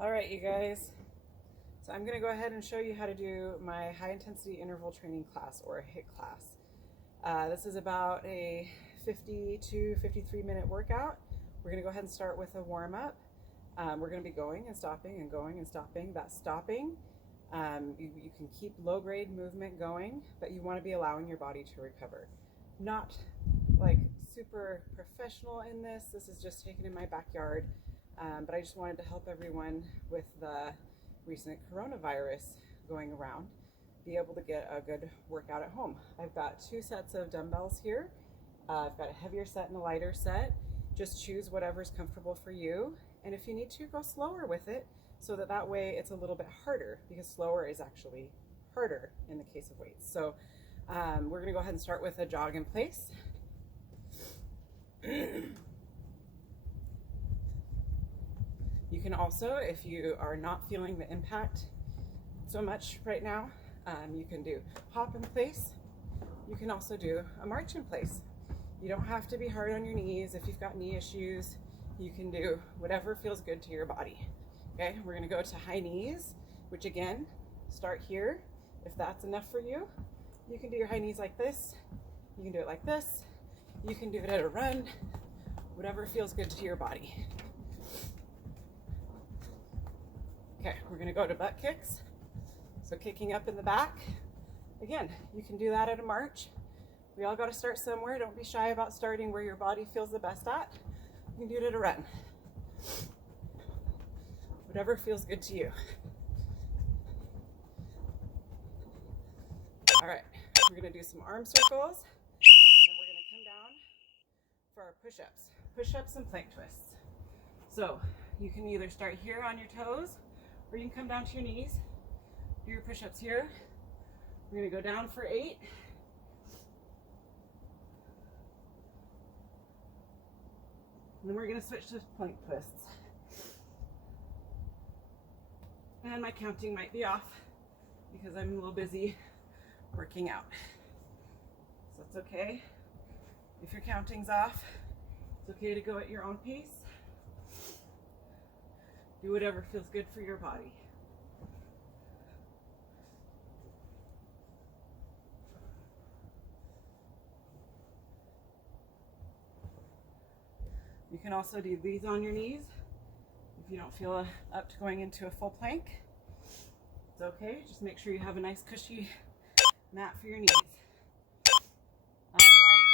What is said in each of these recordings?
All right, you guys. So I'm gonna go ahead and show you how to do my high intensity interval training class, or a HIIT class. This is about a 50 to 53 minute workout. We're gonna go ahead and start with a warm up. We're gonna be going and stopping and going and stopping. That stopping, you can keep low grade movement going, but you wanna be allowing your body to recover. Not like super professional in this. This is just taken in my backyard. But I just wanted to help everyone with the recent coronavirus going around be able to get a good workout at home. I've got 2 sets of dumbbells here. I've got a heavier set and a lighter set. Just choose whatever's comfortable for you. And if you need to, go slower with it so that way it's a little bit harder, because slower is actually harder in the case of weights. So we're gonna go ahead and start with a jog in place. You can also, if you are not feeling the impact so much right now, you can do hop in place. You can also do a march in place. You don't have to be hard on your knees. If you've got knee issues, you can do whatever feels good to your body. Okay, we're gonna go to high knees, which again, start here. If that's enough for you, you can do your high knees like this. You can do it like this. You can do it at a run, whatever feels good to your body. Okay, we're gonna go to butt kicks. So kicking up in the back. Again, you can do that at a march. We all gotta start somewhere. Don't be shy about starting where your body feels the best at. You can do it at a run. Whatever feels good to you. All right, we're gonna do some arm circles, and then we're gonna come down for our push-ups. Push-ups and plank twists. So you can either start here on your toes, or you can come down to your knees, do your push-ups here. We're gonna go down for 8. And then we're gonna switch to plank twists. And my counting might be off because I'm a little busy working out. So it's okay. If your counting's off, it's okay to go at your own pace. Do whatever feels good for your body. You can also do these on your knees if you don't feel up to going into a full plank. It's okay, just make sure you have a nice cushy mat for your knees. All right,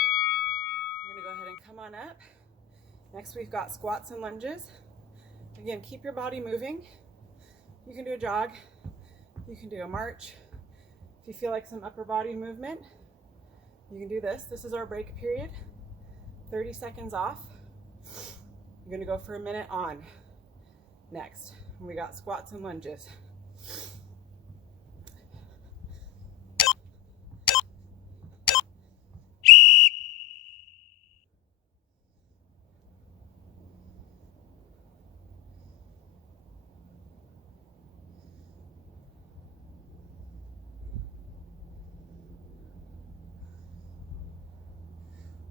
we're gonna go ahead and come on up. Next we've got squats and lunges. Again, keep your body moving. You can do a jog, you can do a march. If you feel like some upper body movement, you can do this. This is our break period. 30 seconds off. You're gonna go for a minute on. Next, we got squats and lunges.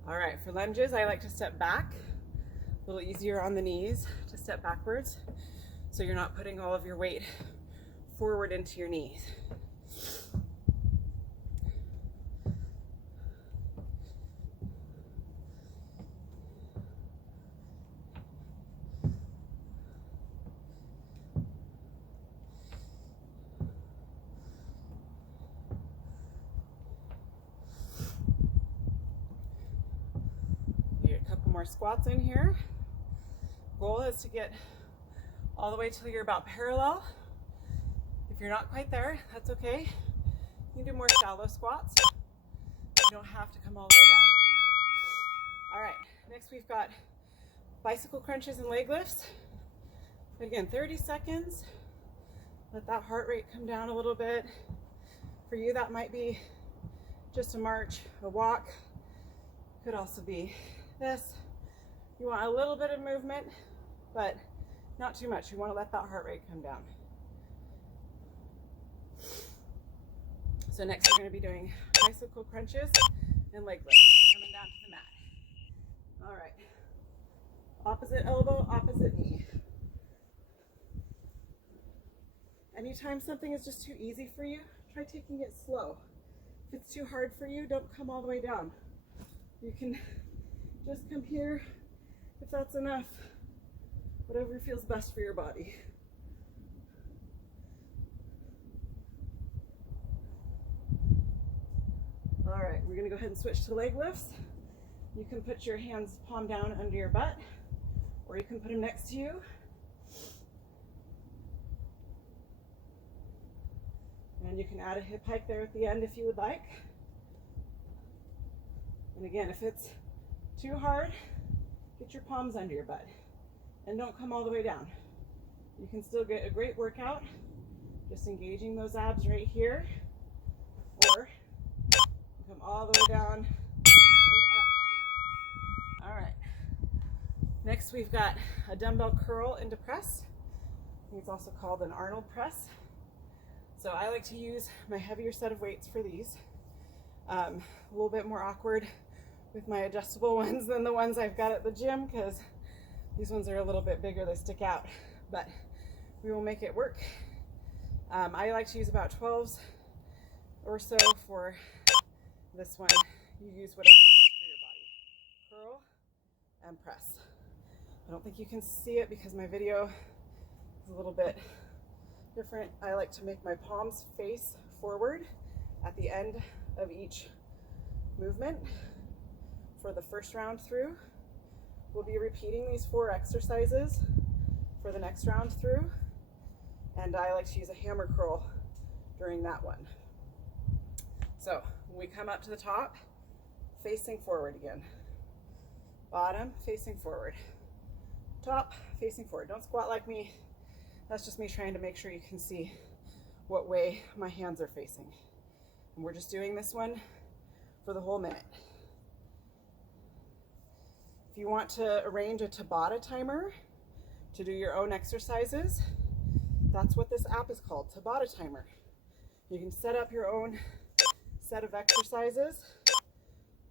All right, for lunges, I like to step back. A little easier on the knees to step backwards, so you're not putting all of your weight forward into your knees. Get a couple more squats in here. Goal is to get all the way till you're about parallel. If you're not quite there, that's okay. You can do more shallow squats. You don't have to come all the way down. All right, next we've got bicycle crunches and leg lifts. Again, 30 seconds. Let that heart rate come down a little bit. For you, that might be just a march, a walk. Could also be this. You want a little bit of movement, but not too much. You want to let that heart rate come down. So next we're going to be doing bicycle crunches and leg lifts. We're coming down to the mat. All right. Opposite elbow, opposite knee. anytime something is just too easy for you, try taking it slow. If it's too hard for you, don't come all the way down. You can just come here if that's enough. Whatever feels best for your body. All right, we're gonna go ahead and switch to leg lifts. You can put your hands palm down under your butt, or you can put them next to you. And you can add a hip hike there at the end if you would like. And again, if it's too hard, get your palms under your butt and don't come all the way down. You can still get a great workout just engaging those abs right here, or come all the way down and up. All right. Next, we've got a dumbbell curl into press. It's also called an Arnold press. So I like to use my heavier set of weights for these. A little bit more awkward with my adjustable ones than the ones I've got at the gym, because these ones are a little bit bigger, they stick out, but we will make it work. I like to use about 12s or so for this one. You use whatever's best for your body. Curl and press. I don't think you can see it because my video is a little bit different. I like to make my palms face forward at the end of each movement. For the first round through, we'll be repeating these 4 exercises for the next round through, and I like to use a hammer curl during that one. So when we come up to the top, facing forward again. Bottom, facing forward. Top, facing forward. Don't squat like me. That's just me trying to make sure you can see what way my hands are facing. And we're just doing this one for the whole minute. If you want to arrange a Tabata timer to do your own exercises, that's what this app is called, Tabata Timer. You can set up your own set of exercises.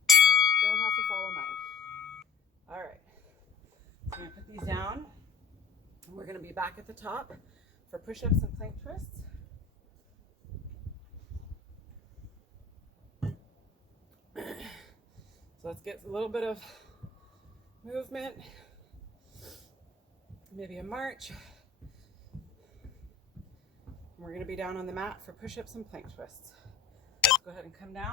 Don't have to follow mine. All right, so I'm gonna put these down. And we're gonna be back at the top for push-ups and plank twists. So let's get a little bit of movement, maybe a march. And we're gonna be down on the mat for push-ups and plank twists. Let's go ahead and come down.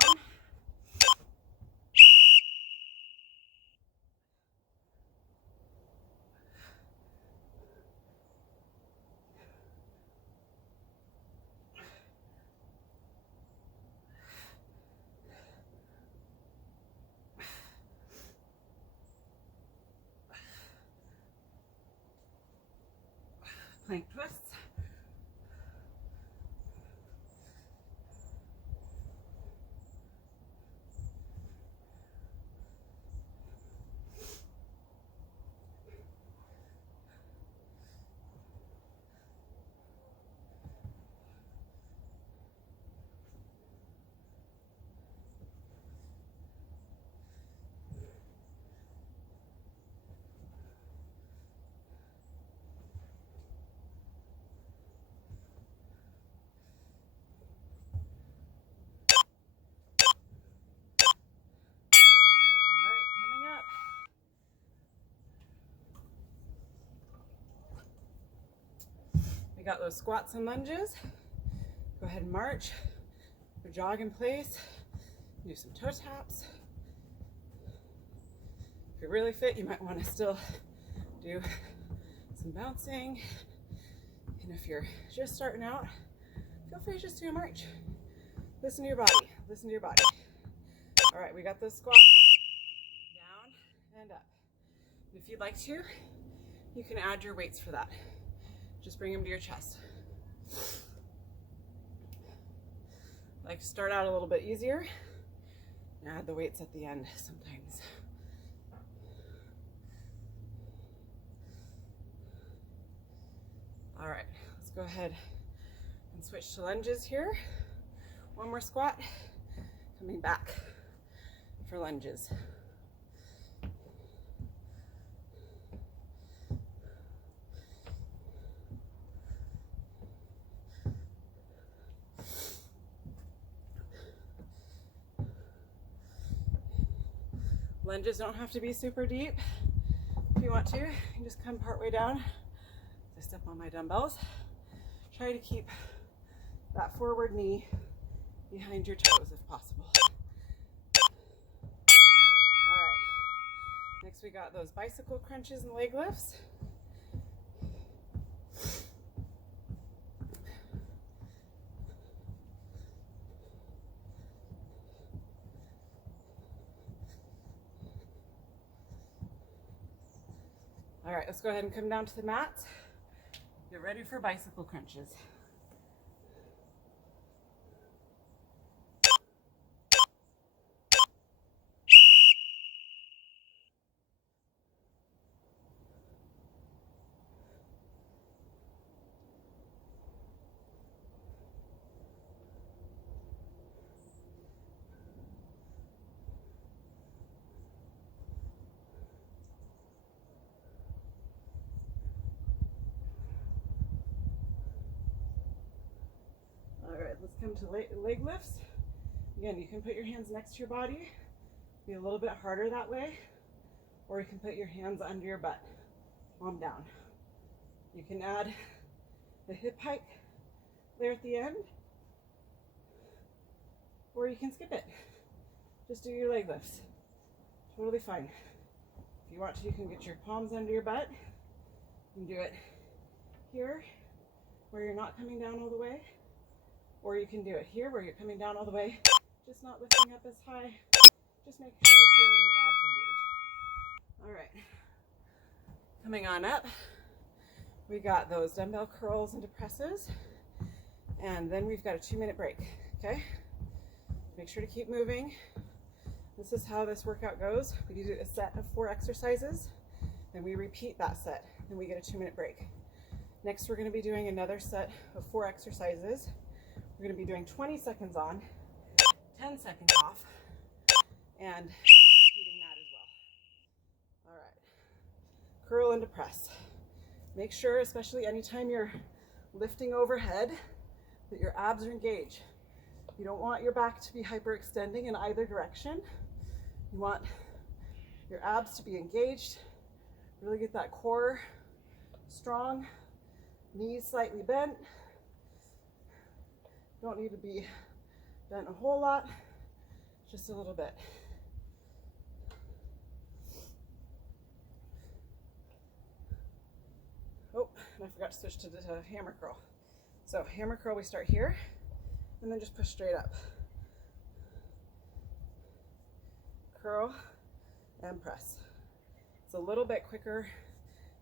Plank twists. We got those squats and lunges. Go ahead and march or jog in place. Do some toe taps. If you're really fit, you might want to still do some bouncing. And if you're just starting out, feel free to just do a march. Listen to your body. Listen to your body. All right, we got those squats down and up. If you'd like to, you can add your weights for that. Just bring them to your chest. I like to start out a little bit easier and add the weights at the end sometimes. All right, let's go ahead and switch to lunges here. One more squat, coming back for lunges. Lunges don't have to be super deep. If you want to, you can just come part way down. I step on my dumbbells. Try to keep that forward knee behind your toes if possible. All right. Next we got those bicycle crunches and leg lifts. All right, let's go ahead and come down to the mat. Get ready for bicycle crunches. All right, let's come to leg lifts. Again, you can put your hands next to your body, be a little bit harder that way, or you can put your hands under your butt, palm down. You can add the hip hike there at the end, or you can skip it. Just do your leg lifts. Totally fine. If you want to, you can get your palms under your butt. You can do it here, where you're not coming down all the way, or you can do it here, where you're coming down all the way, just not lifting up as high. Just make sure you're feeling your abs engaged. All right. Coming on up, we got those dumbbell curls into presses, and then we've got a 2-minute break, okay? Make sure to keep moving. This is how this workout goes. We do a set of 4 exercises, then we repeat that set, then we get a 2-minute break. Next, we're gonna be doing another set of 4 exercises. We're gonna be doing 20 seconds on, 10 seconds off, and repeating that as well. All right, curl into press. Make sure, especially anytime you're lifting overhead, that your abs are engaged. You don't want your back to be hyperextending in either direction. You want your abs to be engaged, really get that core strong, knees slightly bent. Don't need to be bent a whole lot, just a little bit. Oh, and I forgot to switch to the hammer curl. So hammer curl, we start here, and then just push straight up. Curl and press. It's a little bit quicker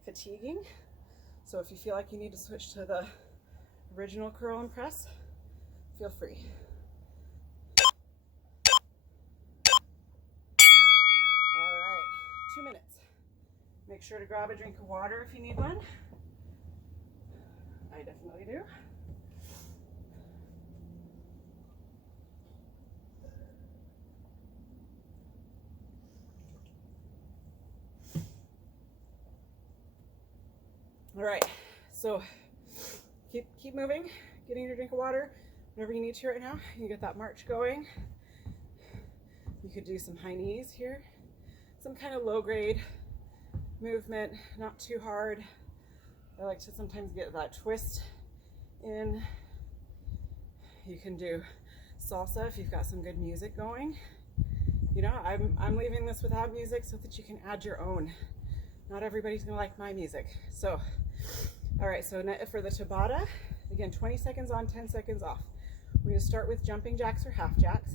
fatiguing, so if you feel like you need to switch to the original curl and press, feel free. All right, 2 minutes. Make sure to grab a drink of water if you need one. I definitely do. All right, so keep moving, getting your drink of water. Whenever you need to right now, you can get that march going. You could do some high knees here, some kind of low grade movement, not too hard. I like to sometimes get that twist in. You can do salsa if you've got some good music going. You know, I'm leaving this without music so that you can add your own. Not everybody's gonna like my music. So, all right, so for the Tabata, again, 20 seconds on, 10 seconds off. We're gonna start with jumping jacks or half jacks.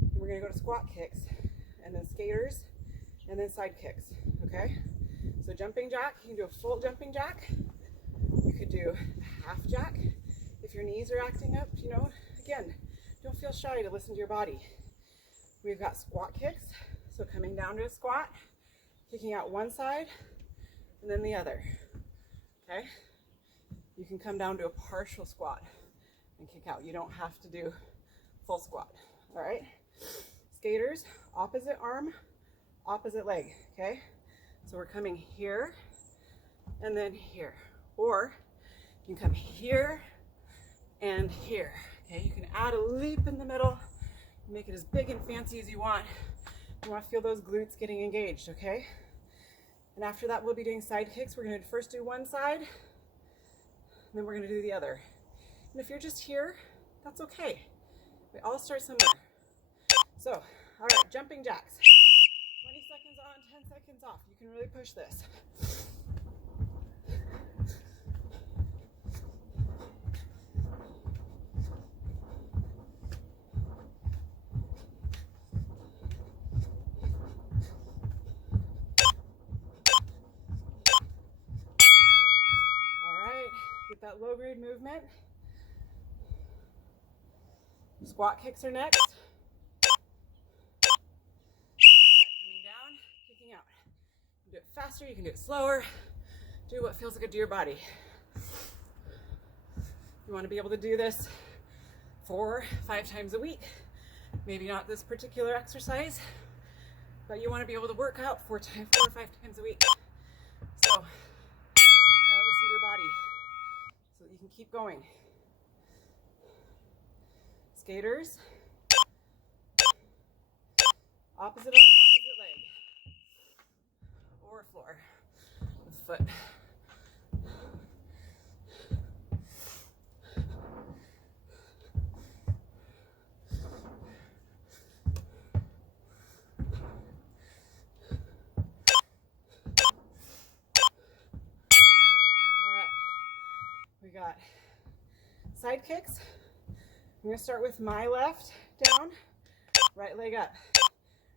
Then we're gonna go to squat kicks, and then skaters, and then side kicks, okay? So jumping jack, you can do a full jumping jack. You could do a half jack. If your knees are acting up, you know, again, don't feel shy to listen to your body. We've got squat kicks, so coming down to a squat, kicking out one side, and then the other, okay? You can come down to a partial squat and kick out. You don't have to do full squat, all right? Skaters, opposite arm, opposite leg, okay? So we're coming here and then here. Or you can come here and here, okay? You can add a leap in the middle, make it as big and fancy as you want, You want to feel those glutes getting engaged, okay? And after that, we'll be doing side kicks. We're going to first do one side, and then we're going to do the other. And if you're just here, that's okay. We all start somewhere. So, all right, jumping jacks. 20 seconds on, 10 seconds off. You can really push this. That low grade movement. Squat kicks are next. All right, coming down, kicking out. You can do it faster, you can do it slower. Do what feels good to your body. You want to be able to do this 4 or 5 times a week. Maybe not this particular exercise, but you want to be able to work out 4 or 5 times a week. So, gotta listen to your body so that you can keep going. Skaters. Opposite arm, opposite leg. Or floor with foot. We got side kicks. I'm going to start with my left down, right leg up.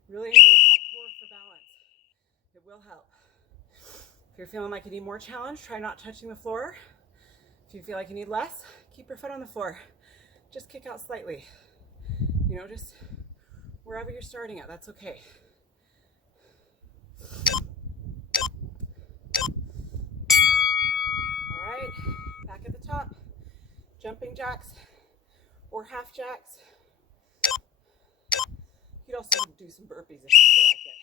Really engage that core for balance. It will help. If you're feeling like you need more challenge, try not touching the floor. If you feel like you need less, keep your foot on the floor. Just kick out slightly. You know, just wherever you're starting at, that's okay. All right, back at the top, jumping jacks or half jacks. You could also do some burpees if you feel like it.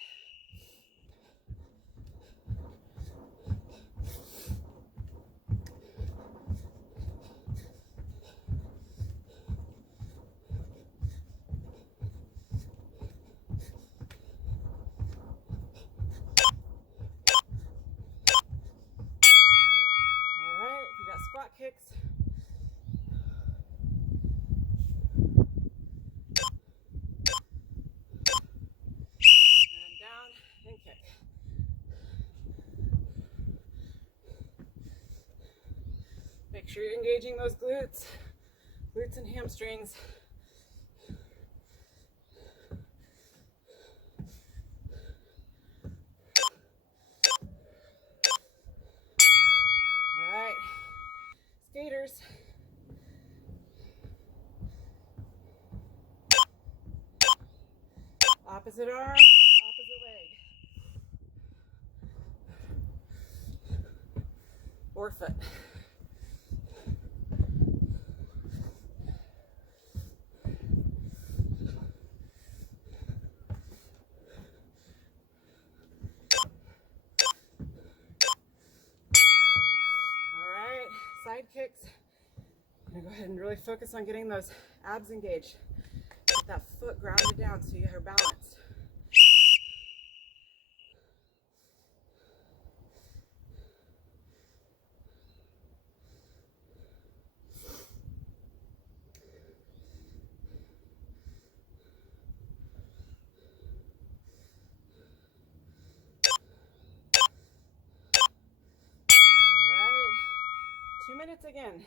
All right, we got squat kicks. Make sure you're engaging those glutes and hamstrings. All right, skaters. Opposite arm, opposite leg. Or foot. Side kicks. I'm gonna go ahead and really focus on getting those abs engaged. Get that foot grounded down so you are balanced. Again,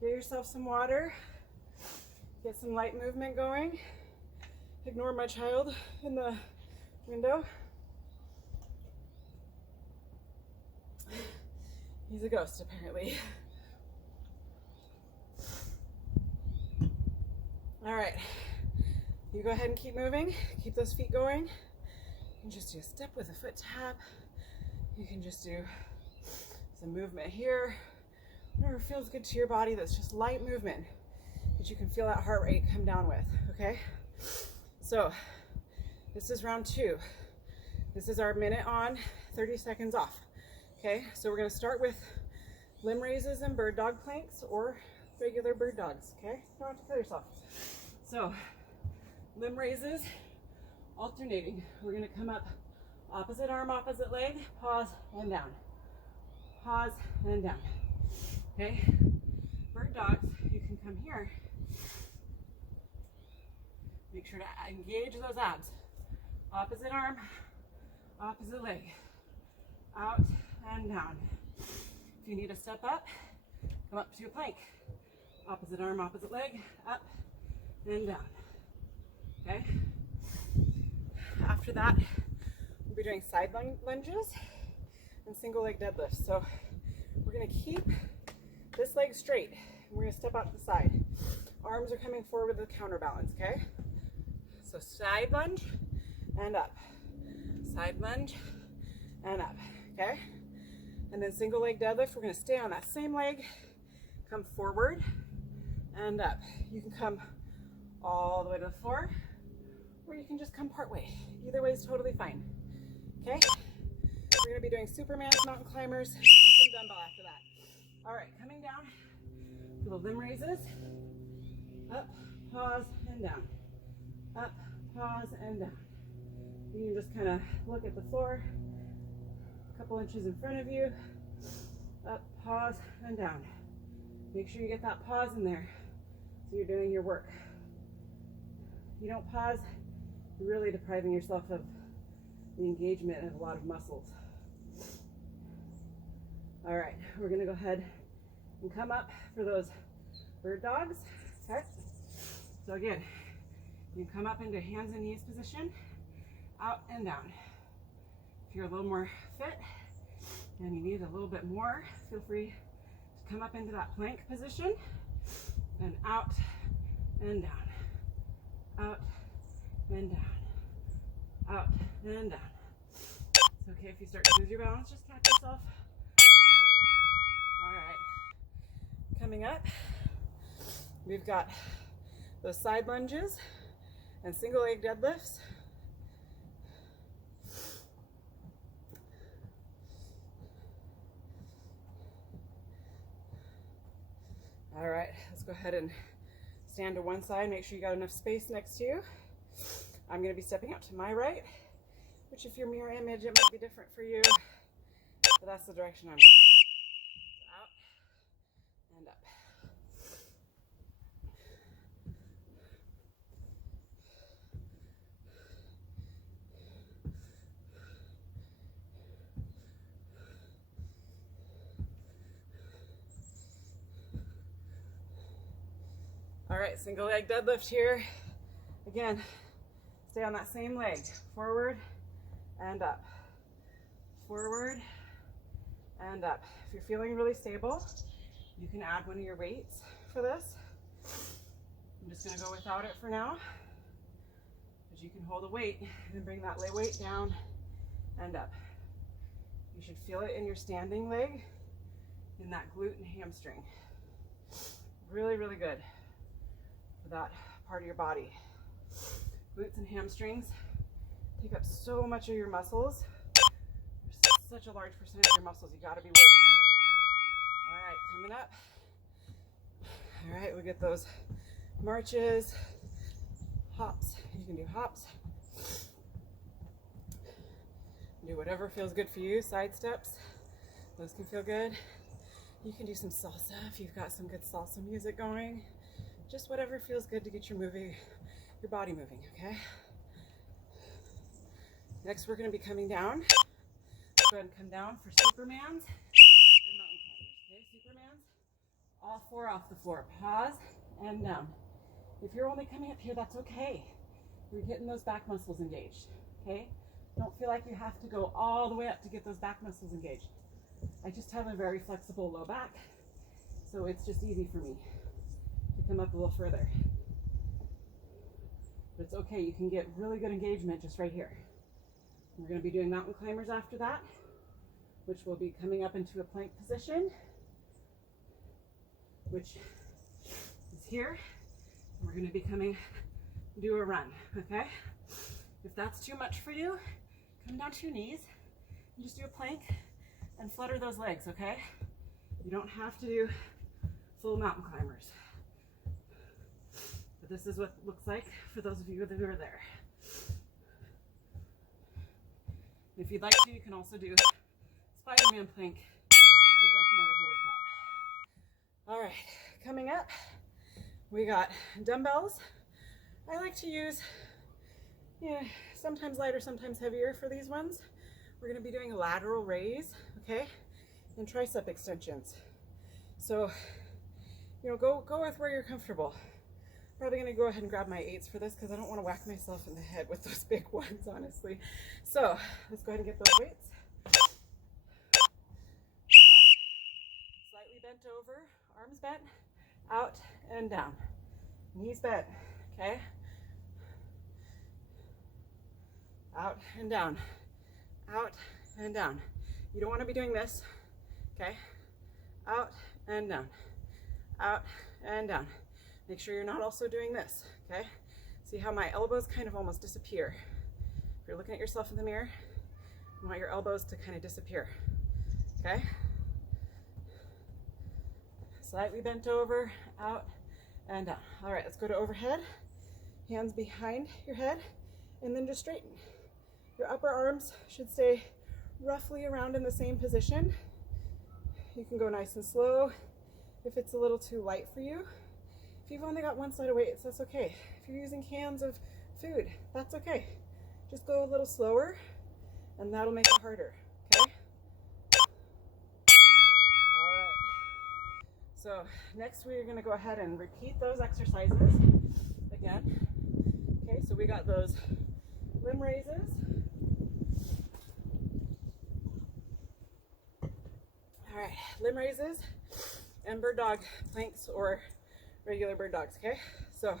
get yourself some water, get some light movement going. Ignore my child in the window. He's a ghost, apparently. All right, you go ahead and keep moving. Keep those feet going. You can just do a step with a foot tap. You can just do some movement here. Whatever feels good to your body, that's just light movement that you can feel that heart rate come down with, okay? So this is round 2. This is our minute on, 30 seconds off, okay? So we're gonna start with limb raises and bird dog planks or regular bird dogs, okay? Don't have to kill yourself. So limb raises alternating. We're gonna come up, opposite arm, opposite leg, pause and down. Pause and down. Okay? Bird dogs, you can come here. Make sure to engage those abs. Opposite arm, opposite leg. Out and down. If you need to step up, come up to a plank. Opposite arm, opposite leg, up and down. Okay? After that, we'll be doing side lunges and single leg deadlifts. So we're gonna keep this leg straight. We're gonna step out to the side. Arms are coming forward with a counterbalance, okay? So side lunge and up. Side lunge and up, okay? And then single leg deadlift, we're gonna stay on that same leg, come forward and up. You can come all the way to the floor, or you can just come part way. Either way is totally fine, okay? We're gonna be doing Superman's, mountain climbers, and some dumbbell after that. All right, coming down, little limb raises, up, pause, and down. Up, pause, and down. You can just kind of look at the floor, a couple inches in front of you, up, pause, and down. Make sure you get that pause in there so you're doing your work. If you don't pause, you're really depriving yourself of the engagement of a lot of muscles. All right, we're gonna go ahead and come up for those bird dogs, okay? So again, you can come up into hands and knees position, out and down. If you're a little more fit and you need a little bit more, feel free to come up into that plank position and out and down. Out and down. Out and down. It's okay if you start to lose your balance, just catch yourself. All right. Coming up, we've got those side lunges and single leg deadlifts. All right, let's go ahead and stand to one side. Make sure you got enough space next to you. I'm going to be stepping out to my right, which if you're mirror image, it might be different for you, but that's the direction I'm going. So out and up. All right, single leg deadlift here. Again, stay on that same leg, forward and up, forward and up. If you're feeling really stable, you can add one of your weights for this. I'm just gonna go without it for now, but you can hold a weight and bring that weight down and up. You should feel it in your standing leg, in that glute and hamstring. Really, really good for that part of your body. Glutes and hamstrings take up so much of your muscles. There's such a large percentage of your muscles. You gotta be working them. All right, coming up. All right, we get those marches, hops. You can do hops. Do whatever feels good for you. Side steps, those can feel good. You can do some salsa if you've got some good salsa music going. Just whatever feels good to get your body moving, okay? Next, we're gonna be coming down. Go ahead and come down for Supermans and mountain climbers, okay? Supermans, all four off the floor. Pause and down. If you're only coming up here, that's okay. You're getting those back muscles engaged, okay? Don't feel like you have to go all the way up to get those back muscles engaged. I just have a very flexible low back, so it's just easy for me to come up a little further. But it's okay, you can get really good engagement just right here. We're going to be doing mountain climbers after that, which will be coming up into a plank position, which is here. We're going to be do a run, okay? If that's too much for you, come down to your knees and just do a plank and flutter those legs, okay? You don't have to do full mountain climbers. But this is what it looks like for those of you that are there. If you'd like to, you can also do Spider-Man plank if you'd like more of a workout. All right, coming up, we got dumbbells. I like to use, sometimes lighter, sometimes heavier for these ones. We're gonna be doing a lateral raise, okay? And tricep extensions. So, go with where you're comfortable. Probably gonna go ahead and grab my 8s for this because I don't want to whack myself in the head with those big ones, honestly. So let's go ahead and get those weights. All right. Slightly bent over, arms bent, out and down. Knees bent, okay? Out and down, out and down. You don't want to be doing this, okay? Out and down, out and down. Make sure you're not also doing this, okay? See how my elbows kind of almost disappear. If you're looking at yourself in the mirror, you want your elbows to kind of disappear, okay? Slightly bent over, out and down. All right, let's go to overhead. Hands behind your head, and then just straighten. Your upper arms should stay roughly around in the same position. You can go nice and slow if it's a little too light for you. If you've only got one side of weights, that's okay. If you're using cans of food, that's okay. Just go a little slower, and that'll make it harder, okay? All right. So next we're gonna go ahead and repeat those exercises again. Okay, so we got those limb raises. All right, limb raises and bird dog planks or regular bird dogs, okay? So I'm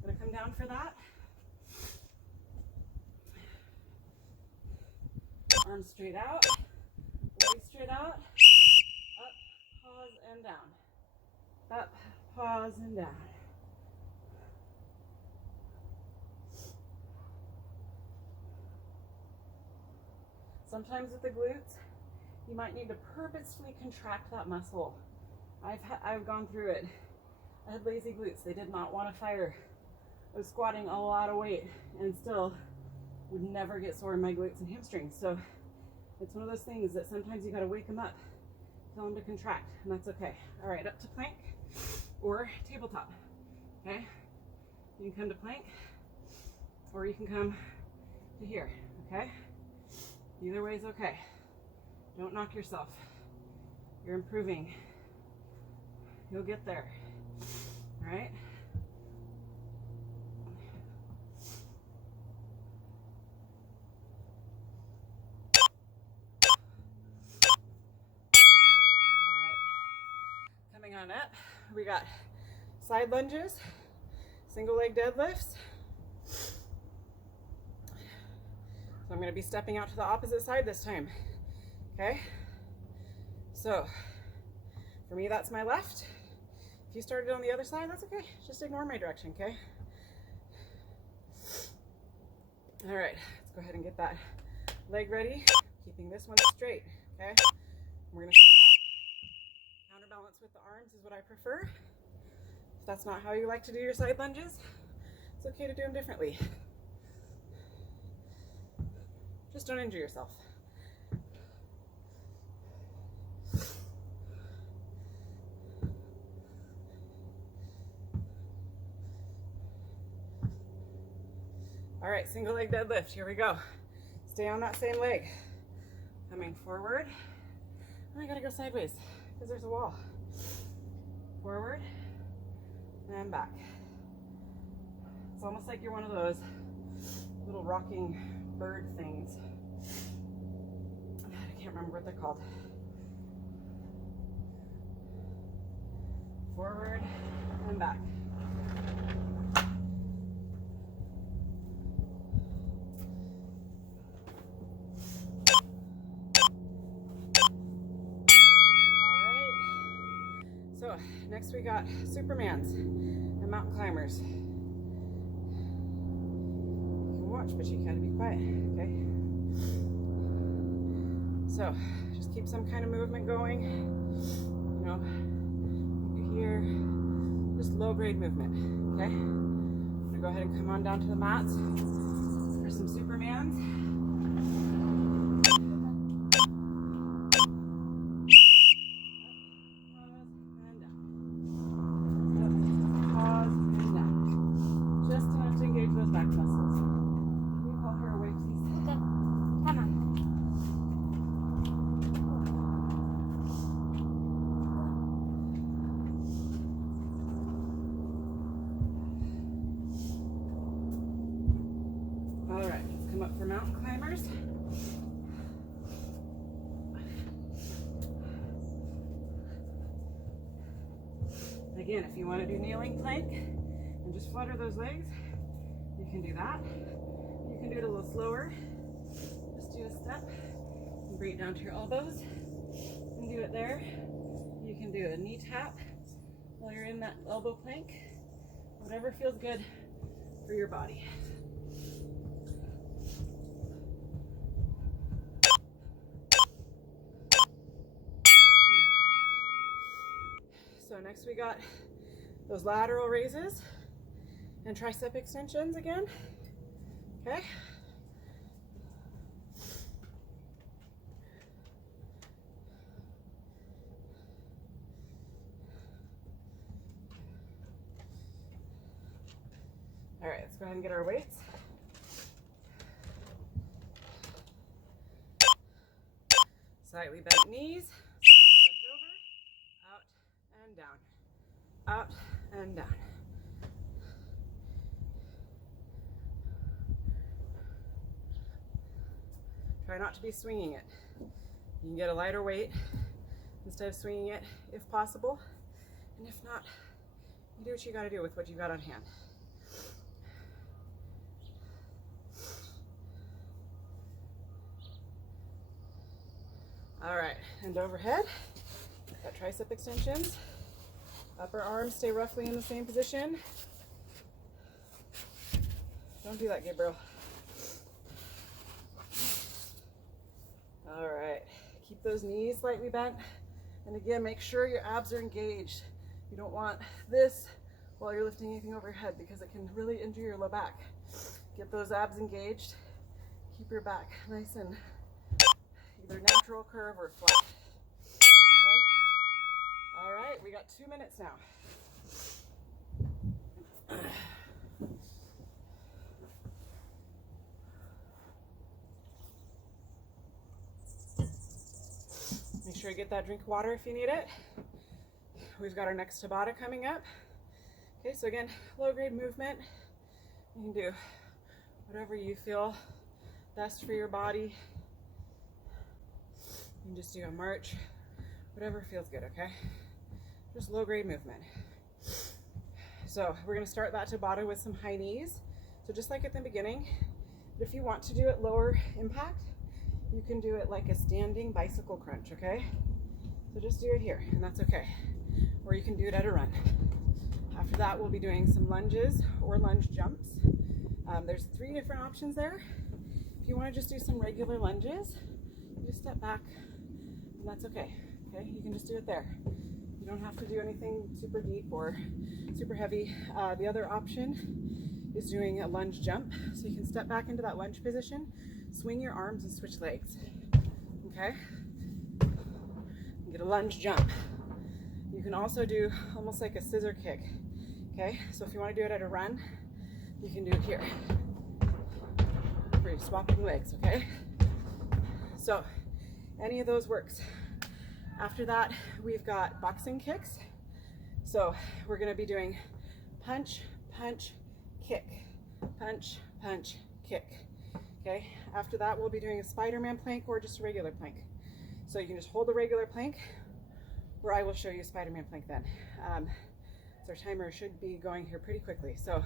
gonna come down for that. Arms straight out, legs straight out, up, pause, and down. Up, pause, and down. Sometimes with the glutes, you might need to purposefully contract that muscle. I've gone through it. I had lazy glutes. They did not want to fire. I was squatting a lot of weight and still would never get sore in my glutes and hamstrings. So it's one of those things that sometimes you got to wake them up, tell them to contract, and that's okay. All right, up to plank or tabletop, okay? You can come to plank or you can come to here, okay? Either way is okay. Don't knock yourself. You're improving. You'll get there. All right? All right. Coming on up, we got side lunges, single leg deadlifts. So I'm going to be stepping out to the opposite side this time. Okay? So, for me, that's my left. If you started on the other side, that's okay. Just ignore my direction, okay? All right, let's go ahead and get that leg ready. Keeping this one straight, okay? We're gonna step out. Counterbalance with the arms is what I prefer. If that's not how you like to do your side lunges, it's okay to do them differently. Just don't injure yourself. All right, single leg deadlift, here we go. Stay on that same leg. Coming forward. I gotta go sideways because there's a wall. Forward and back. It's almost like you're one of those little rocking bird things. I can't remember what they're called. Forward and back. So next we got Supermans and mountain climbers. You can watch, but you gotta be quiet, okay? So just keep some kind of movement going. You know, here, just low grade movement, okay? I'm gonna go ahead and come on down to the mats for some Supermans. for mountain climbers. Again, if you want to do kneeling plank and just flutter those legs, you can do that. You can do it a little slower. Just do a step and bring it down to your elbows and do it there. You can do a knee tap while you're in that elbow plank. Whatever feels good for your body. So next we got those lateral raises and tricep extensions again. Okay. All right, let's go ahead and get our weights. Slightly bent knees, slightly bent over, out and down, out and down. Try not to be swinging it. You can get a lighter weight instead of swinging it if possible. And if not, you do what you gotta do with what you got on hand. All right, and overhead, got tricep extensions. Upper arms stay roughly in the same position. Don't do that, Gabriel. All right, keep those knees slightly bent. And again, make sure your abs are engaged. You don't want this while you're lifting anything overhead because it can really injure your low back. Get those abs engaged. Keep your back nice and either natural curve or flat. Okay? All right, we got 2 minutes now. Make sure you get that drink of water if you need it. We've got our next Tabata coming up. Okay, so again, low grade movement. You can do whatever you feel best for your body. You can just do a march, whatever feels good, okay? Just low grade movement. So we're gonna start that Tabata with some high knees. So just like at the beginning, but if you want to do it lower impact, you can do it like a standing bicycle crunch, okay? So just do it here, and that's okay. Or you can do it at a run. After that, we'll be doing some lunges or lunge jumps. There's 3 different options there. If you wanna just do some regular lunges, you just step back, and that's okay, okay? You can just do it there. You don't have to do anything super deep or super heavy. The other option is doing a lunge jump. So you can step back into that lunge position, swing your arms and switch legs, okay? And get a lunge jump. You can also do almost like a scissor kick, okay? So if you wanna do it at a run, you can do it here, where you're swapping legs, okay? So any of those works. After that, we've got boxing kicks. So we're gonna be doing punch, punch, kick, punch, punch, kick, okay? After that, we'll be doing a Spider-Man plank or just a regular plank. So you can just hold a regular plank, or I will show you a Spider-Man plank then. So our timer should be going here pretty quickly. So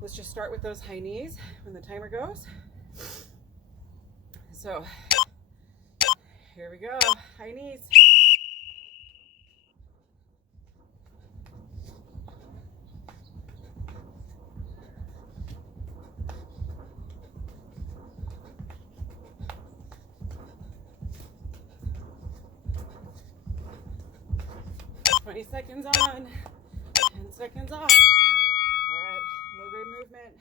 let's just start with those high knees when the timer goes. So here we go, high knees. Twenty seconds on, 10 seconds off. All right, low grade movement,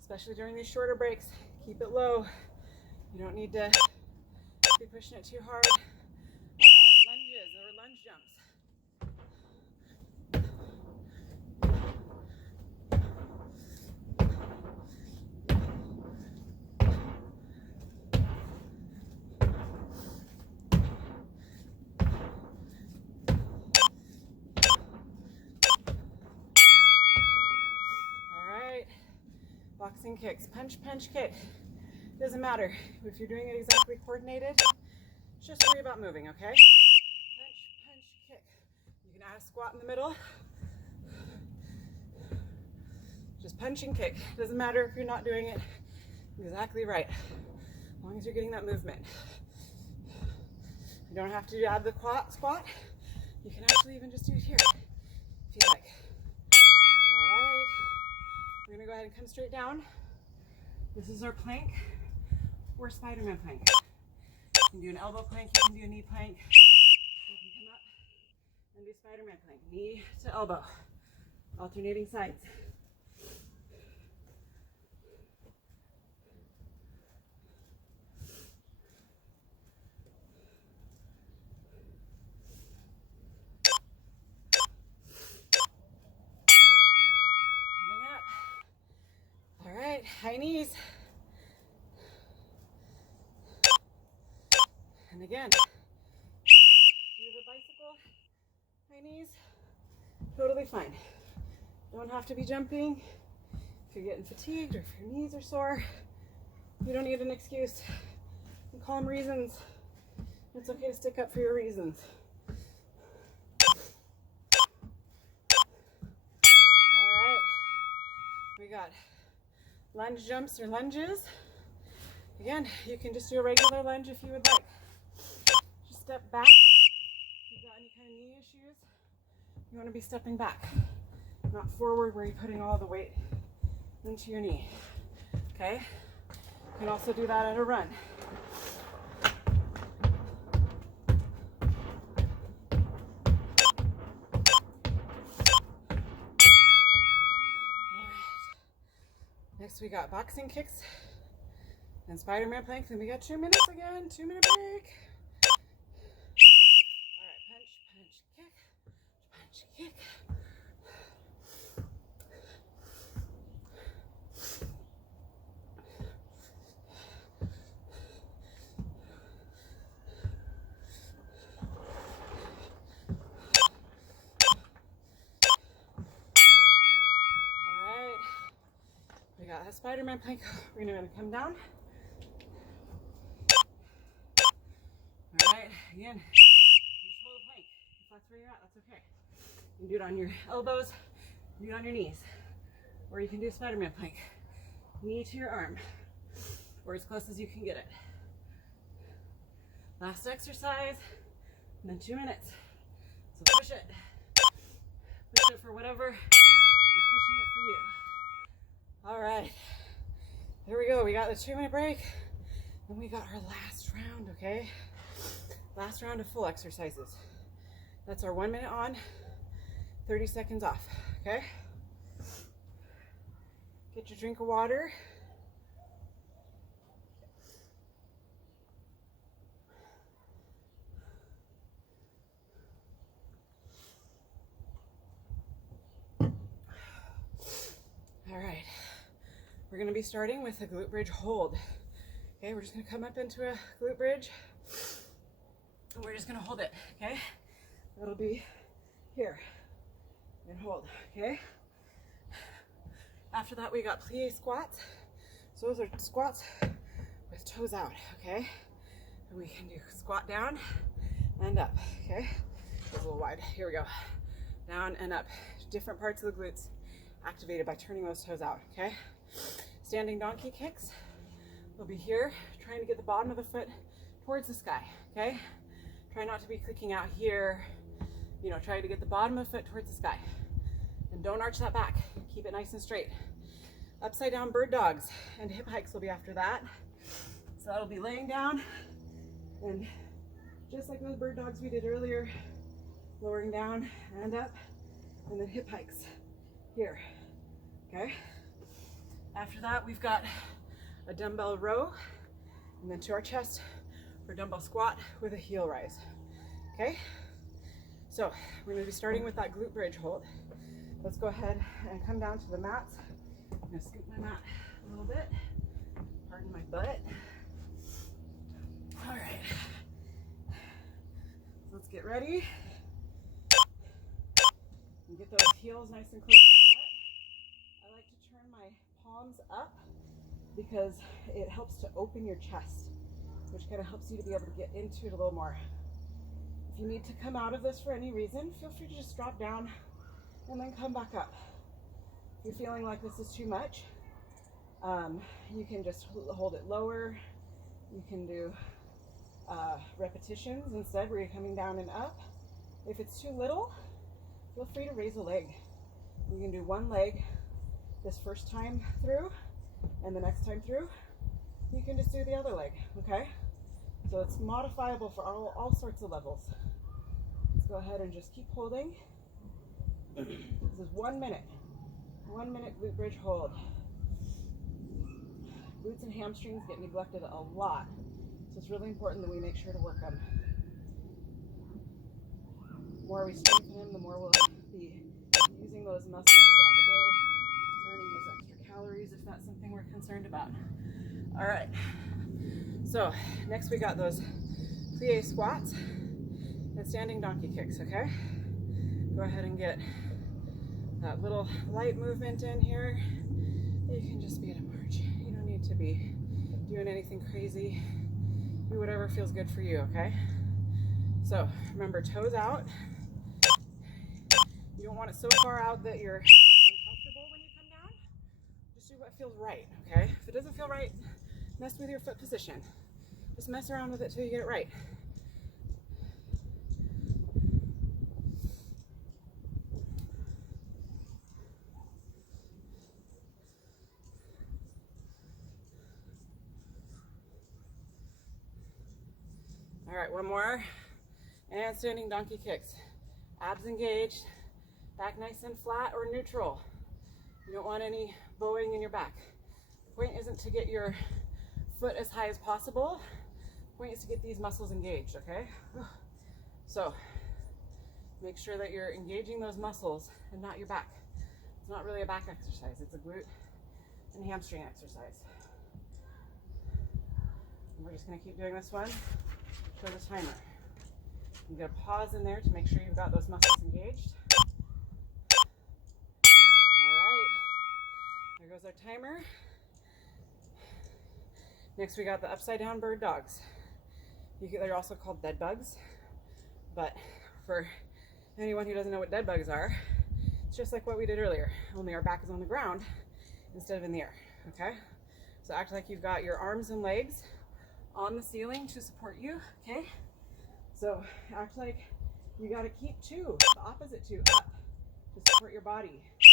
especially during these shorter breaks. Keep it low. You don't need to be pushing it too hard. All right, lunges or lunge jumps. All right, boxing kicks, punch, punch, kick. Doesn't matter if you're doing it exactly coordinated, just worry about moving, okay? Punch, punch, kick. You can add a squat in the middle. Just punch and kick. Doesn't matter if you're not doing it exactly right, as long as you're getting that movement. You don't have to add the squat. You can actually even just do it here, if you like. All right, we're gonna go ahead and come straight down. This is our plank or Spider-Man plank. You can do an elbow plank, you can do a knee plank. You can come up and do Spider-Man plank, knee to elbow, alternating sides. High knees. And again, if you want to do the bicycle high knees, totally fine. Don't have to be jumping. If you're getting fatigued or if your knees are sore, you don't need an excuse. You call them reasons. It's okay to stick up for your reasons. All right, we got lunge jumps or lunges. Again, you can just do a regular lunge if you would like. Just step back. If you've got any kind of knee issues, you want to be stepping back, not forward where you're putting all the weight into your knee. Okay? You can also do that at a run. Next we got boxing kicks and Spider-Man planks, and we got 2 minutes again, 2-minute break. All right, punch, punch, kick, punch, kick. We got a Spider-Man plank. We're gonna come down. All right, again, you just hold the plank. If that's where you're at, that's okay. You can do it on your elbows, do it on your knees, or you can do a Spider-Man plank. Knee to your arm, or as close as you can get it. Last exercise, and then 2 minutes. So push it. Push it for whatever is pushing it for you. All right, here we go. We got the 2-minute break, and we got our last round, okay? Last round of full exercises. That's our 1 minute on, 30 seconds off, okay? Get your drink of water. All right. We're going to be starting with a glute bridge hold. Okay, we're just going to come up into a glute bridge, and we're just going to hold it, okay? It'll be here, and hold, okay? After that, we got plie squats. So those are squats with toes out, okay? And we can do squat down and up, okay? It's a little wide. Here we go. Down and up. Different parts of the glutes activated by turning those toes out, okay? Standing donkey kicks. We'll be here, trying to get the bottom of the foot towards the sky, okay? Try not to be clicking out here. You know, try to get the bottom of the foot towards the sky. And don't arch that back. Keep it nice and straight. Upside down bird dogs and hip hikes will be after that. So that'll be laying down, and just like those bird dogs we did earlier, lowering down and up, and then hip hikes here, okay? After that, we've got a dumbbell row, and then to our chest for dumbbell squat with a heel rise, okay? So we're gonna be starting with that glute bridge hold. Let's go ahead and come down to the mats. I'm gonna scoop my mat a little bit. Pardon my butt. All right. So let's get ready. And get those heels nice and close to your butt. I like to turn my palms up because it helps to open your chest, which kind of helps you to be able to get into it a little more. If you need to come out of this for any reason, feel free to just drop down and then come back up. If you're feeling like this is too much, you can just hold it lower. You can do repetitions instead where you're coming down and up. If it's too little, feel free to raise a leg. You can do one leg this first time through, and the next time through, you can just do the other leg, okay? So it's modifiable for all sorts of levels. Let's go ahead and just keep holding. This is 1 minute. 1 minute glute bridge hold. Glutes and hamstrings get neglected a lot, so it's really important that we make sure to work them. The more we strengthen them, the more we'll be using those muscles throughout the day, burning those extra calories if that's something we're concerned about. All right, so next we got those plie squats and standing donkey kicks, okay? Go ahead and get that little light movement in here. You can just be at a march. You don't need to be doing anything crazy. Do whatever feels good for you, okay? So remember, toes out. You don't want it so far out that you're uncomfortable when you come down. Just do what feels right, okay? If it doesn't feel right, mess with your foot position. Just mess around with it till you get it right. All right, one more. And standing donkey kicks. Abs engaged, back nice and flat or neutral. You don't want any bowing in your back. The point isn't to get your foot as high as possible. The point is to get these muscles engaged, okay? So make sure that you're engaging those muscles and not your back. It's not really a back exercise, it's a glute and hamstring exercise. And we're just gonna keep doing this one for the timer. You get a pause in there to make sure you've got those muscles engaged. All right, there goes our timer. Next we got the upside down bird dogs. They're also called dead bugs, but for anyone who doesn't know what dead bugs are, it's just like what we did earlier, only our back is on the ground instead of in the air, okay? So act like you've got your arms and legs on the ceiling to support you, okay? So act like you gotta keep two, the opposite two, up to support your body, okay?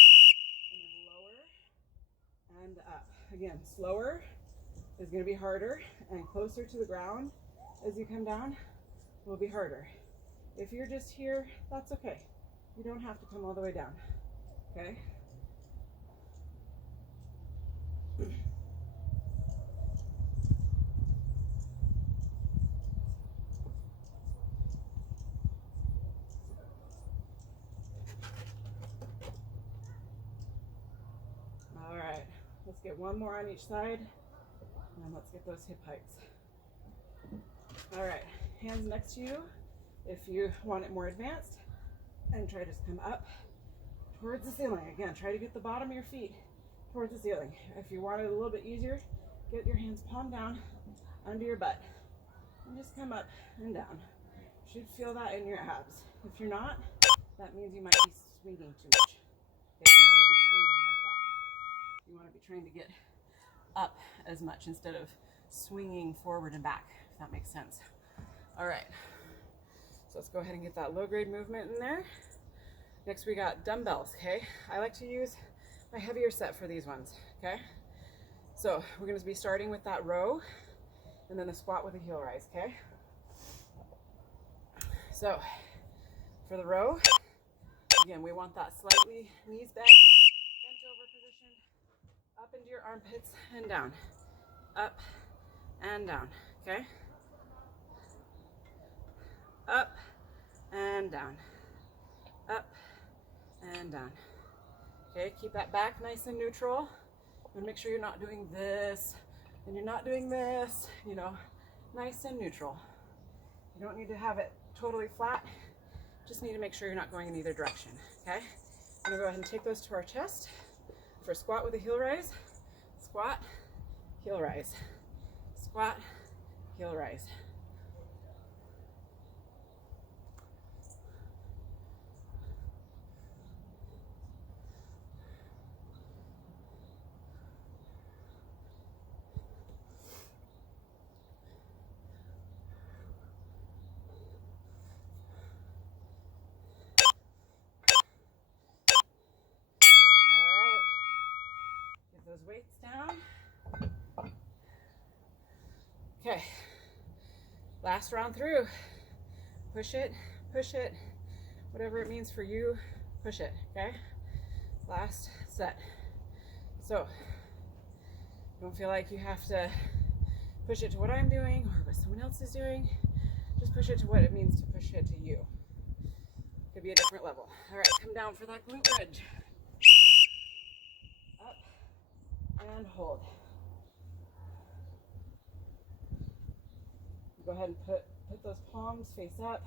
And then lower and up. Again, slower is gonna be harder, and closer to the ground as you come down will be harder. If you're just here, that's okay. You don't have to come all the way down, okay? All right, let's get one more on each side, and let's get those hip hikes. All right, hands next to you if you want it more advanced, and try to just come up towards the ceiling. Again, try to get the bottom of your feet towards the ceiling. If you want it a little bit easier, get your hands palm down under your butt and just come up and down. You should feel that in your abs. If you're not, that means you might be swinging too much. Okay, you don't want to be swinging like that. You want to be trying to get up as much instead of swinging forward and back, if that makes sense. All right, so let's go ahead and get that low grade movement in there. Next we got dumbbells, okay? I like to use my heavier set for these ones, okay? So we're gonna be starting with that row and then the squat with a heel rise, okay? So for the row, again, we want that slightly knees bent over position, up into your armpits and down, up and down, okay? Up and down, up and down. Okay, keep that back nice and neutral. And make sure you're not doing this and you're not doing this, you know, nice and neutral. You don't need to have it totally flat. Just need to make sure you're not going in either direction, okay? I'm gonna go ahead and take those to our chest for a squat with a heel raise. Squat heel rise. Squat, heel rise. Those weights down. Okay, last round through. Push it, whatever it means for you, push it, okay? Last set. So, don't feel like you have to push it to what I'm doing or what someone else is doing. Just push it to what it means to push it to you. Could be a different level. All right, come down for that glute bridge. And hold. Go ahead and put those palms face up.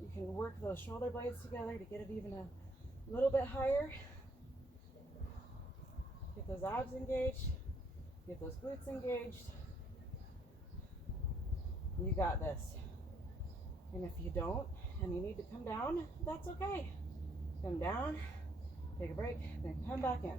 You can work those shoulder blades together to get it even a little bit higher. Get those abs engaged. Get those glutes engaged. You got this. And if you don't, and you need to come down, that's okay. Come down, take a break, then come back in.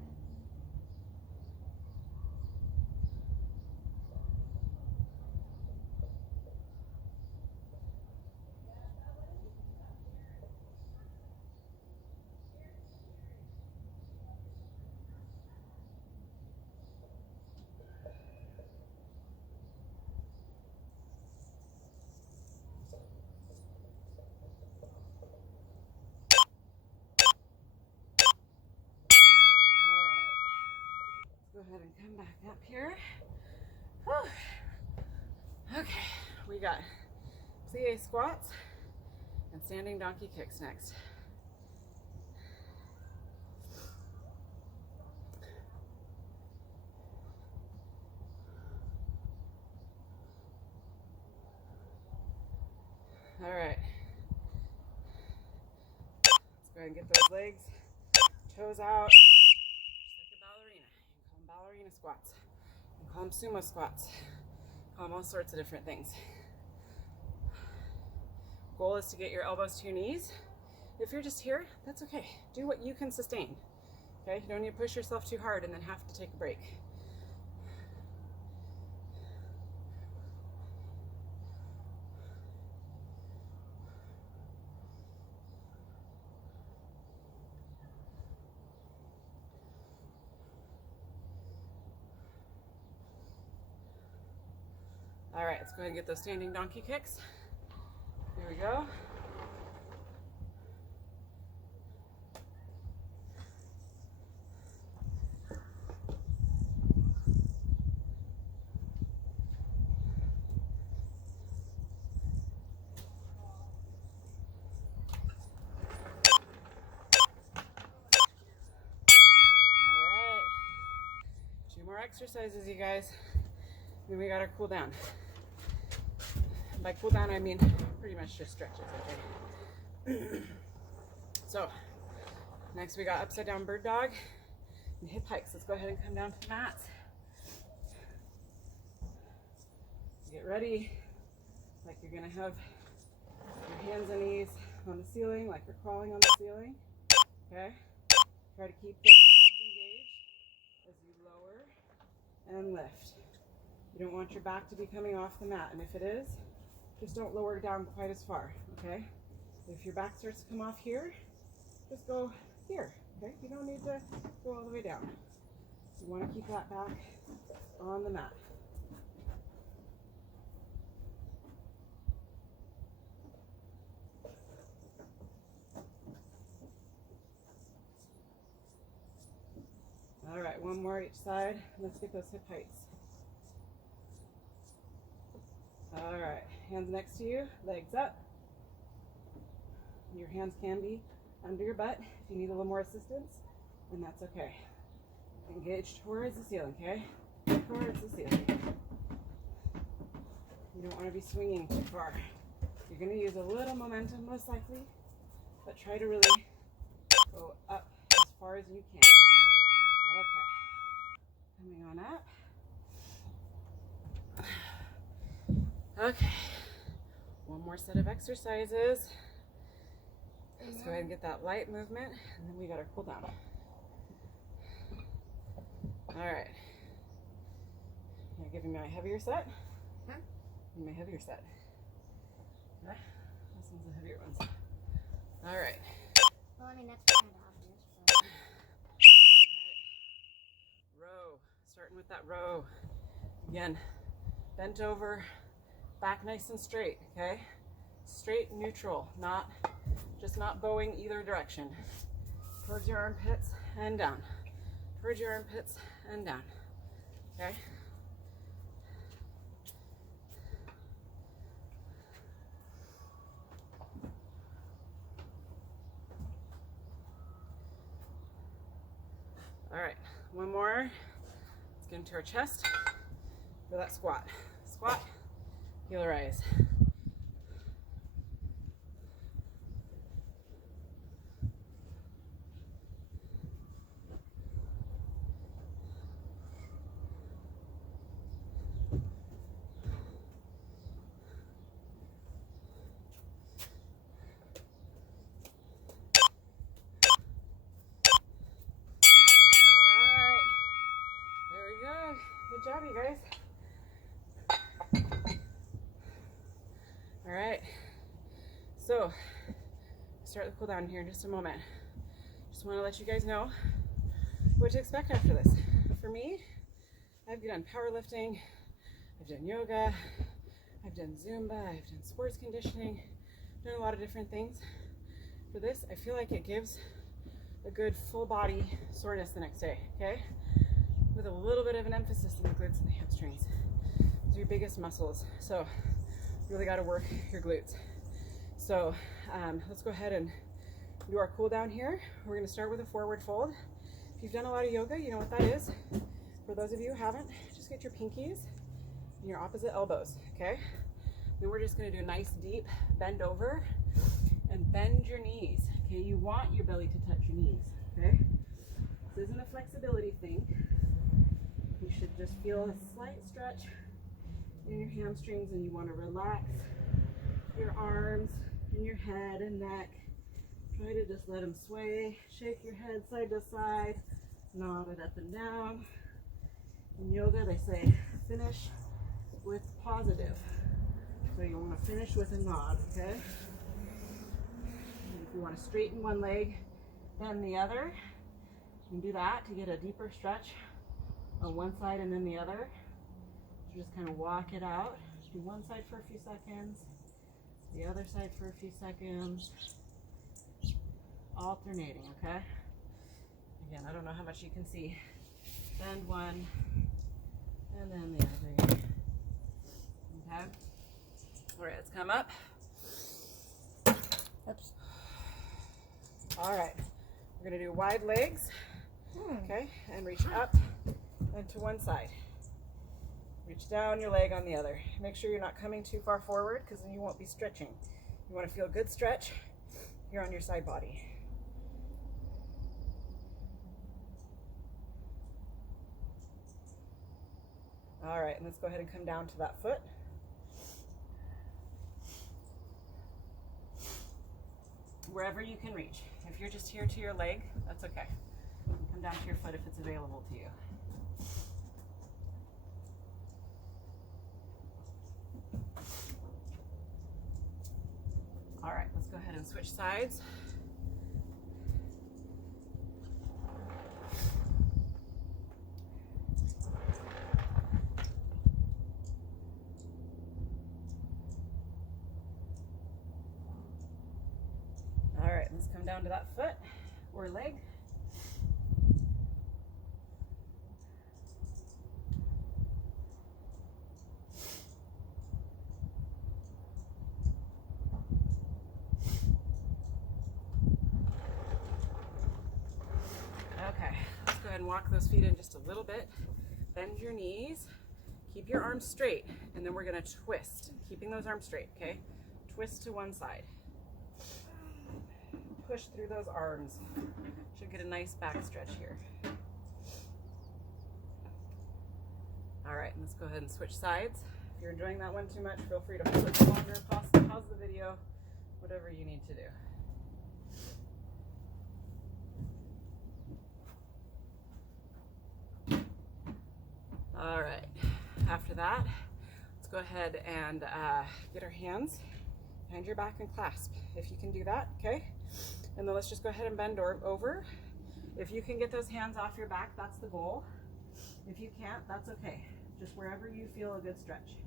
Go ahead and come back up here. Whew. Okay, we got plie squats and standing donkey kicks next. All right, let's go ahead and get those legs, toes out, just like a ballerina. You can call them ballerina squats. You can call them sumo squats. Call them all sorts of different things. Goal is to get your elbows to your knees. If you're just here, that's okay. Do what you can sustain. Okay, you don't need to push yourself too hard and then have to take a break. All right, let's go ahead and get those standing donkey kicks. Here we go. More exercises, you guys. Then we gotta cool down. By cool down, I mean pretty much just stretches, okay? So, next we got upside down bird dog and hip hikes. Let's go ahead and come down to the mats. Get ready, like you're gonna have your hands and knees on the ceiling, like you're crawling on the ceiling, okay? Try to keep those abs engaged as you lower and lift. You don't want your back to be coming off the mat, and if it is, just don't lower it down quite as far, okay? If your back starts to come off here, just go here, okay? You don't need to go all the way down. You want to keep that back on the mat. All right, one more each side. Let's get those hip heights. All right, hands next to you, legs up. Your hands can be under your butt if you need a little more assistance, and that's okay. Engage towards the ceiling, okay? Towards the ceiling. You don't want to be swinging too far. You're going to use a little momentum most likely, but try to really go up as far as you can. Okay. Coming on up. Okay, one more set of exercises. Let's go ahead and get that light movement, and then we got our cool down. All right. You're giving me my heavier set? Huh? My heavier set. Okay. This one's the heavier ones. All right. Well, I mean, that's kind of obvious. But... Row. Starting with that row. Again, bent over, back nice and straight, okay? Straight, neutral, just not bowing either direction. Towards your armpits and down. Towards your armpits and down, okay? All right, one more. Let's get into our chest for that squat. Squat, heel rise. Good job, you guys. All right, so start the cool down here in just a moment. Just want to let you guys know what to expect after this. For me, I've done powerlifting, I've done yoga, I've done Zumba, I've done sports conditioning, done a lot of different things. For this, I feel like it gives a good full body soreness the next day, okay? With a little bit of an emphasis in the glutes and the hamstrings. Those are your biggest muscles. So really got to work your glutes. So let's go ahead and do our cool down here. We're going to start with a forward fold. If you've done a lot of yoga, you know what that is. For those of you who haven't, just get your pinkies and your opposite elbows, okay? Then we're just going to do a nice deep bend over and bend your knees, okay? You want your belly to touch your knees, okay? This isn't a flexibility thing. You should just feel a slight stretch in your hamstrings, and you want to relax your arms and your head and neck. Try to just let them sway. Shake your head side to side. Nod it up and down. In yoga, they say finish with positive. So you want to finish with a nod, okay? And if you want to straighten one leg, bend the other. You can do that to get a deeper stretch on one side and then the other. So just kind of walk it out. Do one side for a few seconds, the other side for a few seconds, alternating, okay? Again, I don't know how much you can see. Bend one, and then the other. Okay? All right, let's come up. Oops. All right, we're gonna do wide legs, okay? And reach up and to one side. Reach down your leg on the other. Make sure you're not coming too far forward, because then you won't be stretching. You want to feel a good stretch here on your side body. All right, and let's go ahead and come down to that foot. Wherever you can reach. If you're just here to your leg, that's okay. You can come down to your foot if it's available to you. All right, let's go ahead and switch sides. All right, let's come down to that foot or leg. Okay, let's go ahead and walk those feet in just a little bit. Bend your knees, keep your arms straight, and then we're gonna twist, keeping those arms straight, okay? Twist to one side. Push through those arms. Should get a nice back stretch here. All right, let's go ahead and switch sides. If you're enjoying that one too much, feel free to hold it for longer, pause the video, whatever you need to do. All right, after that, let's go ahead and get our hands behind your back and clasp, if you can do that, okay? And then let's just go ahead and bend over. If you can get those hands off your back, that's the goal. If you can't, that's okay. Just wherever you feel a good stretch.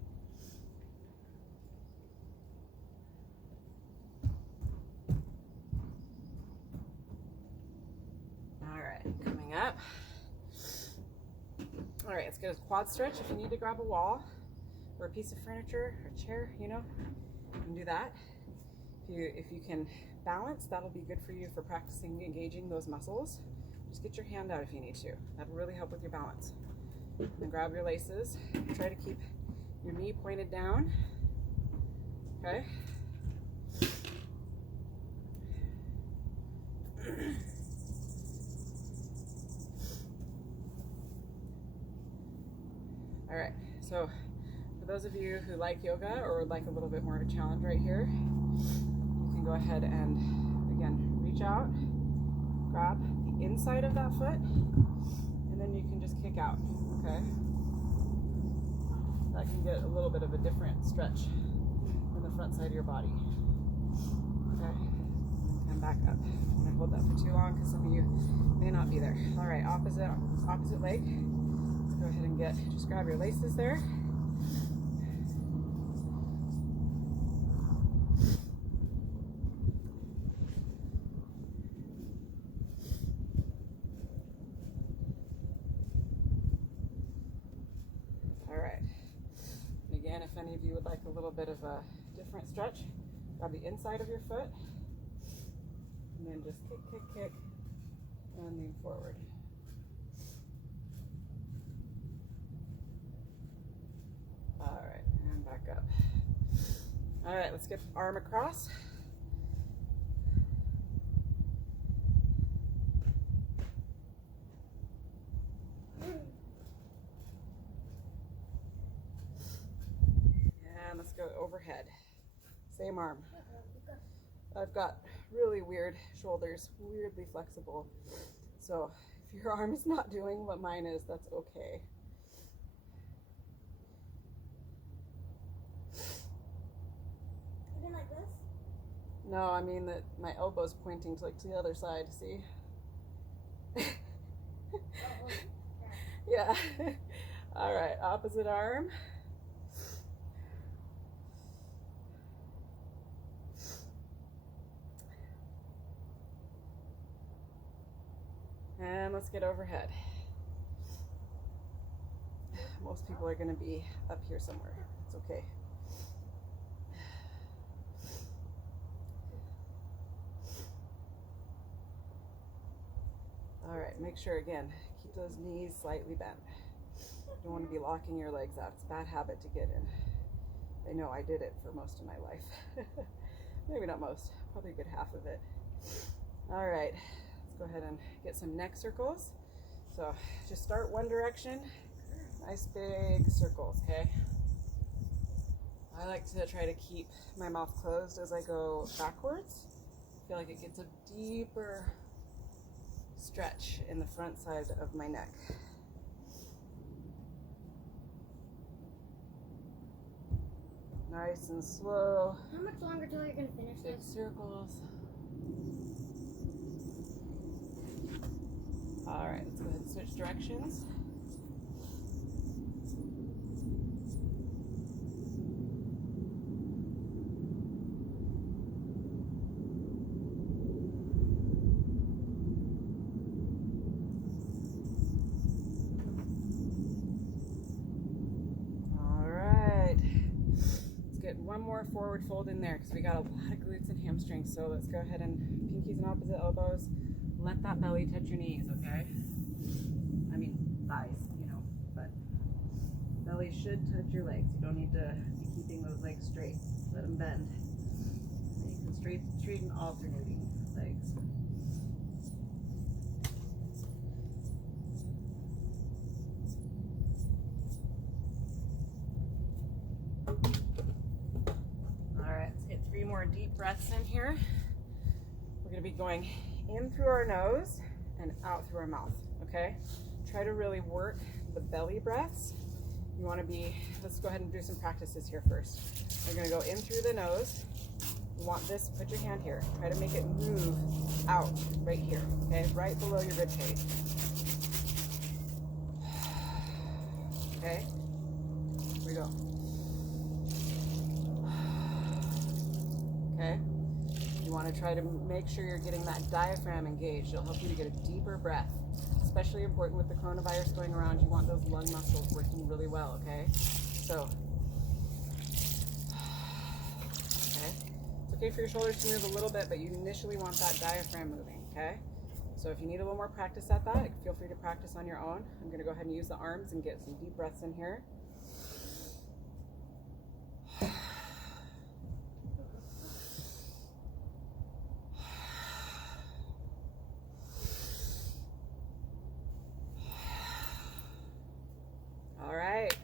All right, coming up. All right, let's get a quad stretch. If you need to grab a wall or a piece of furniture or chair, you know, you can do that. If you can balance, that'll be good for you for practicing engaging those muscles. Just get your hand out if you need to. That'll really help with your balance. And grab your laces. Try to keep your knee pointed down. Okay? All right, so for those of you who like yoga or would like a little bit more of a challenge right here, you can go ahead and, again, reach out, grab the inside of that foot, and then you can just kick out, okay? That can get a little bit of a different stretch in the front side of your body. Okay, and back up. I'm gonna hold that for too long because some of you may not be there. All right, opposite leg. Let's go ahead and just grab your laces there. If any of you would like a little bit of a different stretch, grab the inside of your foot and then just kick, kick, kick, and lean forward. All right, and back up. All right, let's get arm across. Let's go overhead. Same arm. I've got really weird shoulders, weirdly flexible. So if your arm is not doing what mine is, that's okay. Even like this? No, I mean that my elbow's pointing to the other side, see? Yeah. All right, opposite arm. And let's get overhead. Most people are going to be up here somewhere. It's okay. All right, make sure again, keep those knees slightly bent. Don't want to be locking your legs out. It's a bad habit to get in. I know I did it for most of my life. Maybe not most, probably a good half of it. All right. Go ahead and get some neck circles. So just start one direction, nice big circles, okay? I like to try to keep my mouth closed as I go backwards. I feel like it gets a deeper stretch in the front side of my neck. Nice and slow. How much longer till you're gonna finish big this? Circles. All right, let's go ahead and switch directions. All right, let's get one more forward fold in there because we got a lot of glutes and hamstrings. So let's go ahead and pinkies and opposite elbows. Let that belly touch your knees, okay? I mean, thighs, you know, but belly should touch your legs. You don't need to be keeping those legs straight. Let them bend. And you can straighten alternating legs. more deep breaths in here. We're going to be going in through our nose and out through our mouth, okay? Try to really work the belly breaths. You want to be, let's go ahead and do some practices here first. We're going to go in through the nose. You want this, put your hand here. Try to make it move out right here, okay? Right below your rib cage. Okay, here we go. Okay, you want to try to make sure you're getting that diaphragm engaged. It'll help you to get a deeper breath. Especially important with the coronavirus going around, you want those lung muscles working really well, okay? So, okay. It's okay for your shoulders to move a little bit, but you initially want that diaphragm moving, okay? So if you need a little more practice at that, feel free to practice on your own. I'm going to go ahead and use the arms and get some deep breaths in here. All right.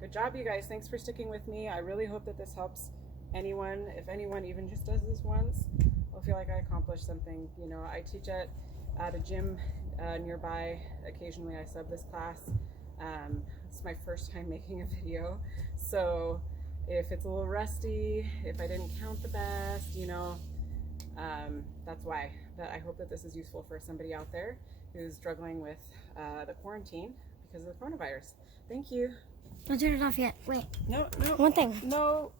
Good job, you guys. Thanks for sticking with me. I really hope that this helps anyone. If anyone even just does this once, I'll feel like I accomplished something. You know, I teach at a gym nearby. Occasionally I sub this class. It's my first time making a video, so if it's a little rusty, if I didn't count the best, you know, that's why. But I hope that this is useful for somebody out there who's struggling with the quarantine because of the coronavirus. Thank you. Don't turn it off yet. Wait. No. One thing. No.